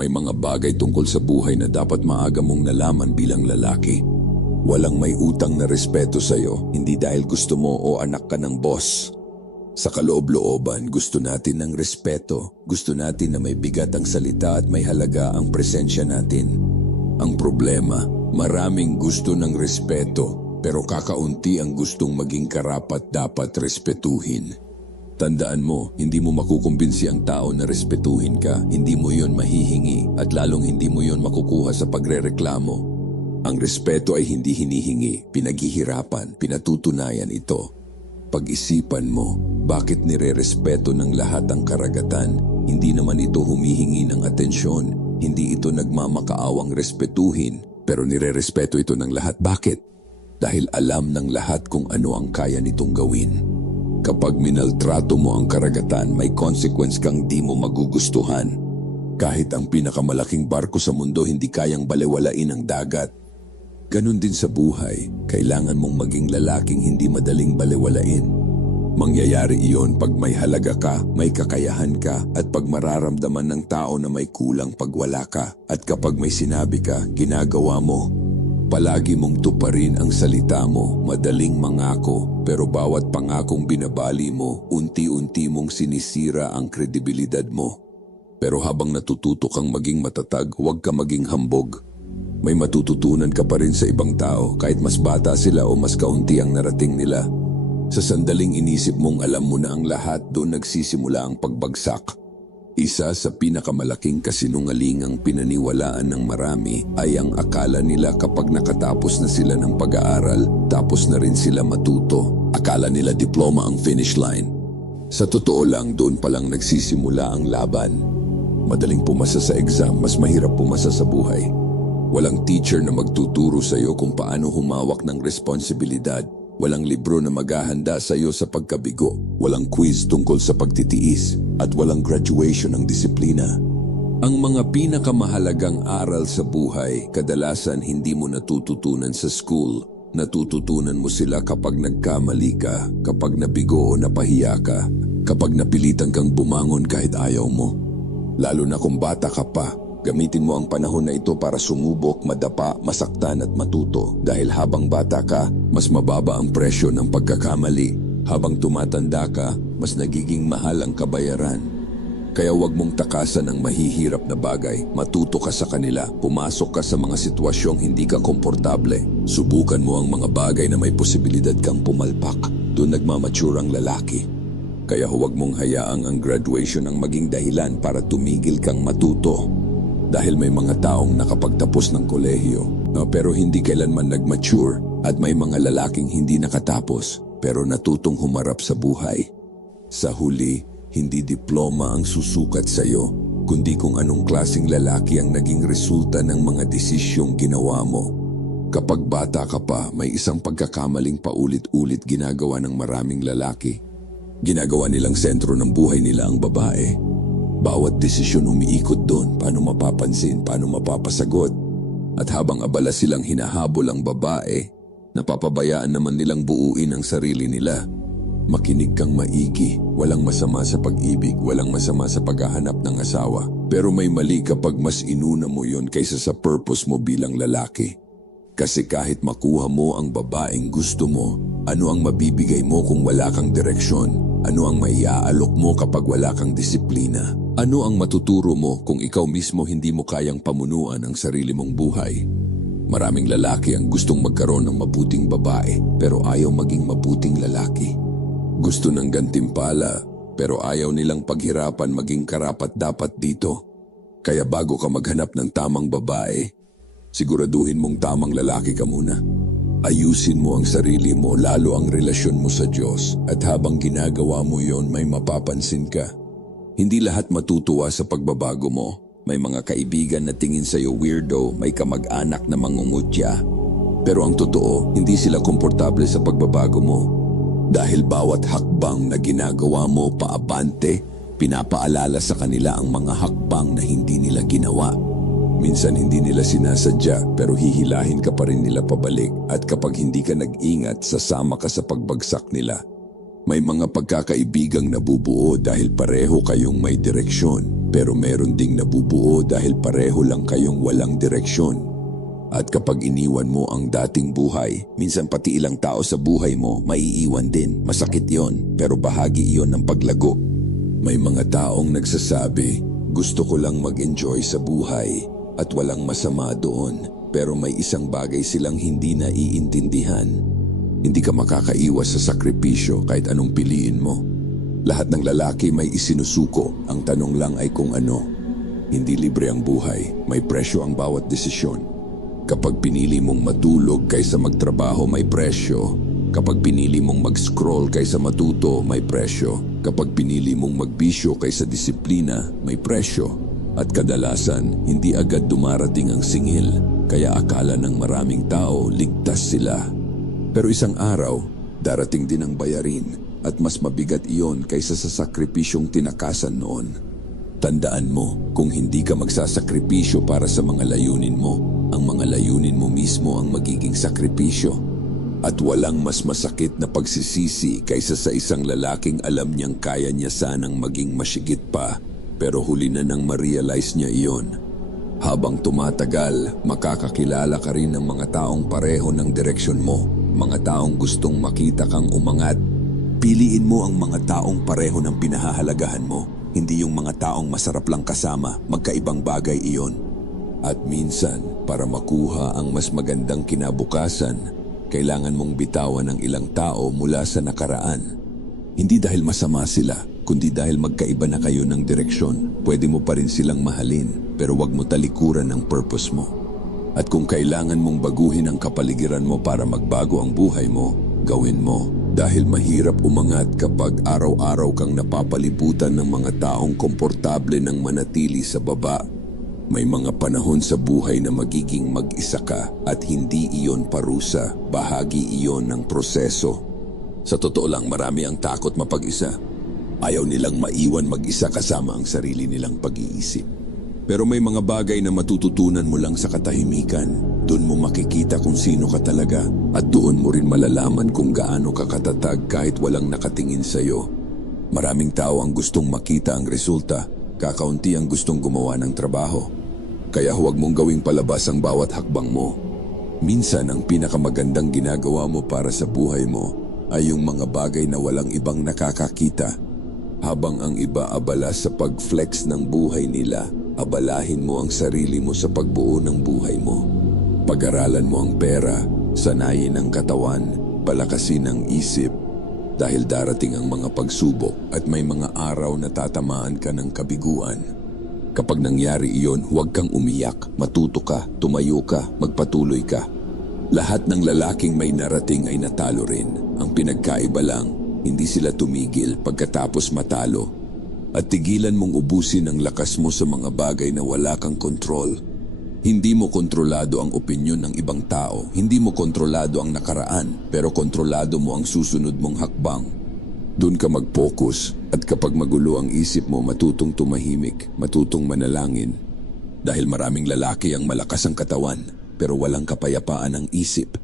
May mga bagay tungkol sa buhay na dapat maaga mong nalaman bilang lalaki. Walang may utang na respeto sa'yo, hindi dahil gusto mo o anak ka ng boss. Sa kaloob-looban, gusto natin ng respeto. Gusto natin na may bigat ang salita at may halaga ang presensya natin. Ang problema, maraming gusto ng respeto, pero kakaunti ang gustong maging karapat-dapat respetuhin. Tandaan mo, hindi mo makukumbinsi ang tao na respetuhin ka, hindi mo yon mahihingi at lalong hindi mo yon makukuha sa pagrereklamo. Ang respeto ay hindi hinihingi, pinaghihirapan, pinatutunayan ito. Pag-isipan mo, bakit nire-respeto ng lahat ang karagatan? Hindi naman ito humihingi ng atensyon, hindi ito nagmamakaawang respetuhin, pero nire-respeto ito ng lahat. Bakit? Dahil alam ng lahat kung ano ang kaya nitong gawin. Kapag minaltrato mo ang karagatan, may consequence kang di mo magugustuhan. Kahit ang pinakamalaking barko sa mundo hindi kayang balewalain ang dagat. Ganon din sa buhay, kailangan mong maging lalaking hindi madaling balewalain. Mangyayari iyon pag may halaga ka, may kakayahan ka, at pag mararamdaman ng tao na may kulang pag wala ka. At kapag may sinabi ka, ginagawa mo. Palagi mong tuparin ang salita mo, madaling mangako, pero bawat pangakong binabali mo, unti-unti mong sinisira ang kredibilidad mo. Pero habang natututo kang maging matatag, huwag ka maging hambog. May matututunan ka pa rin sa ibang tao kahit mas bata sila o mas kaunti ang narating nila. Sa sandaling inisip mong alam mo na ang lahat, doon nagsisimula ang pagbagsak. Isa sa pinakamalaking kasinungalingang pinaniwalaan ng marami ay ang akala nila kapag nakatapos na sila ng pag-aaral, tapos na rin sila matuto. Akala nila diploma ang finish line. Sa totoo lang, doon palang nagsisimula ang laban. Madaling pumasa sa exam, mas mahirap pumasa sa buhay. Walang teacher na magtuturo sa iyo kung paano humawak ng responsibilidad. Walang libro na maghahanda sa iyo sa pagkabigo. Walang quiz tungkol sa pagtitiis. At walang graduation ng disiplina. Ang mga pinakamahalagang aral sa buhay, kadalasan hindi mo natututunan sa school. Natututunan mo sila kapag nagkamali ka, kapag nabigo o napahiya ka, kapag napilitan kang bumangon kahit ayaw mo. Lalo na kung bata ka pa, gamitin mo ang panahon na ito para sumubok, madapa, masaktan at matuto. Dahil habang bata ka, mas mababa ang presyo ng pagkakamali. Habang tumatanda ka, mas nagiging mahal ang kabayaran. Kaya huwag mong takasan ang mahihirap na bagay. Matuto ka sa kanila. Pumasok ka sa mga sitwasyong hindi ka komportable. Subukan mo ang mga bagay na may posibilidad kang pumalpak. Doon nagmamature ang lalaki. Kaya huwag mong hayaang ang graduation ang maging dahilan para tumigil kang matuto. Dahil may mga taong nakapagtapos ng kolehiyo, pero hindi kailanman nag-mature. At may mga lalaking hindi nakatapos, pero natutong humarap sa buhay. Sa huli, hindi diploma ang susukat sa iyo, kundi kung anong klaseng lalaki ang naging resulta ng mga desisyong ginawa mo. Kapag bata ka pa, may isang pagkakamaling paulit-ulit ginagawa ng maraming lalaki. Ginagawa nilang sentro ng buhay nila ang babae. Bawat desisyon umiikot doon, paano mapapansin, paano mapapasagot. At habang abala silang hinahabol ang babae, napapabayaan naman nilang buuin ang sarili nila. Makinig kang maigi, walang masama sa pag-ibig, walang masama sa paghahanap ng asawa. Pero may mali kapag mas inuna mo yon kaysa sa purpose mo bilang lalaki. Kasi kahit makuha mo ang babaeng gusto mo, ano ang mabibigay mo kung wala kang direksyon? Ano ang maiaalok mo kapag wala kang disiplina? Ano ang matuturo mo kung ikaw mismo hindi mo kayang pamunuan ang sarili mong buhay? Maraming lalaki ang gustong magkaroon ng mabuting babae pero ayaw maging mabuting lalaki. Gusto ng gantimpala pero ayaw nilang paghirapan maging karapat-dapat dito. Kaya bago ka maghanap ng tamang babae, siguraduhin mong tamang lalaki ka muna. Ayusin mo ang sarili mo, lalo ang relasyon mo sa Diyos, at habang ginagawa mo yon may mapapansin ka. Hindi lahat matutuwa sa pagbabago mo. May mga kaibigan na tingin sa'yo weirdo, may kamag-anak na mangungutya. Pero ang totoo, hindi sila komportable sa pagbabago mo. Dahil bawat hakbang na ginagawa mo paabante, pinapaalala sa kanila ang mga hakbang na hindi nila ginawa. Minsan hindi nila sinasadya pero hihilahin ka pa rin nila pabalik, at kapag hindi ka nag-ingat, sasama ka sa pagbagsak nila. May mga pagkakaibigang nabubuo dahil pareho kayong may direksyon. pero meron ding nabubuo dahil pareho lang kayong walang direksyon. At kapag iniwan mo ang dating buhay, minsan pati ilang tao sa buhay mo maiiwan din. Masakit yon, pero bahagi iyon ng paglago. May mga taong nagsasabi, gusto ko lang mag-enjoy sa buhay at walang masama doon. Pero may isang bagay silang hindi naiintindihan. Hindi ka makakaiwas sa sakripisyo kahit anong piliin mo. Lahat ng lalaki may isinusuko, ang tanong lang ay kung ano. Hindi libre ang buhay, may presyo ang bawat desisyon. Kapag pinili mong matulog kaysa magtrabaho, may presyo. Kapag pinili mong mag-scroll kaysa matuto, may presyo. Kapag pinili mong magbisyo kaysa disiplina, may presyo. At kadalasan, hindi agad dumarating ang singil, kaya akala ng maraming tao ligtas sila. Pero isang araw, darating din ang bayarin at mas mabigat iyon kaysa sa sakripisyong tinakasan noon. Tandaan mo, kung hindi ka magsasakripisyo para sa mga layunin mo, ang mga layunin mo mismo ang magiging sakripisyo. At walang mas masakit na pagsisisi kaysa sa isang lalaking alam niyang kaya niya sanang maging masigit pa, pero huli na nang ma-realize niya iyon. Habang tumatagal, makakakilala ka rin ng mga taong pareho ng direksyon mo, mga taong gustong makita kang umangat. Piliin mo ang mga taong pareho ng pinahahalagahan mo, hindi yung mga taong masarap lang kasama, magkaibang bagay iyon. At minsan, para makuha ang mas magandang kinabukasan, kailangan mong bitawan ang ilang tao mula sa nakaraan. Hindi dahil masama sila, kundi dahil magkaiba na kayo ng direksyon. Pwede mo pa rin silang mahalin, pero wag mo talikuran ang purpose mo. At kung kailangan mong baguhin ang kapaligiran mo para magbago ang buhay mo, gawin mo. Dahil mahirap umangat kapag araw-araw kang napapalibutan ng mga taong komportable ng manatili sa baba. May mga panahon sa buhay na magiging mag-isa ka at hindi iyon parusa, bahagi iyon ng proseso. Sa totoo lang, marami ang takot mapag-isa. Ayaw nilang maiwan mag-isa kasama ang sarili nilang pag-iisip. Pero may mga bagay na matututunan mo lang sa katahimikan. Doon mo makikita kung sino ka talaga at doon mo rin malalaman kung gaano ka katatag kahit walang nakatingin sa'yo. Maraming tao ang gustong makita ang resulta, kakaunti ang gustong gumawa ng trabaho. Kaya huwag mong gawing palabas ang bawat hakbang mo. Minsan ang pinakamagandang ginagawa mo para sa buhay mo ay yung mga bagay na walang ibang nakakakita. Habang ang iba abala sa pag-flex ng buhay nila, abalahin mo ang sarili mo sa pagbuo ng buhay mo. Pag-aralan mo ang pera, sanayin ang katawan, palakasin ang isip, dahil darating ang mga pagsubok at may mga araw na tatamaan ka ng kabiguan. Kapag nangyari iyon, huwag kang umiyak, matuto ka, tumayo ka, magpatuloy ka. Lahat ng lalaking may narating ay natalo rin. Ang pinagkaiba lang, hindi sila tumigil pagkatapos matalo. At tigilan mong ubusin ang lakas mo sa mga bagay na wala kang kontrol. Hindi mo kontrolado ang opinyon ng ibang tao, hindi mo kontrolado ang nakaraan, pero kontrolado mo ang susunod mong hakbang. Doon ka mag-focus at kapag magulo ang isip mo, matutong tumahimik, matutong manalangin. Dahil maraming lalaki ang malakas ang katawan pero walang kapayapaan ang isip.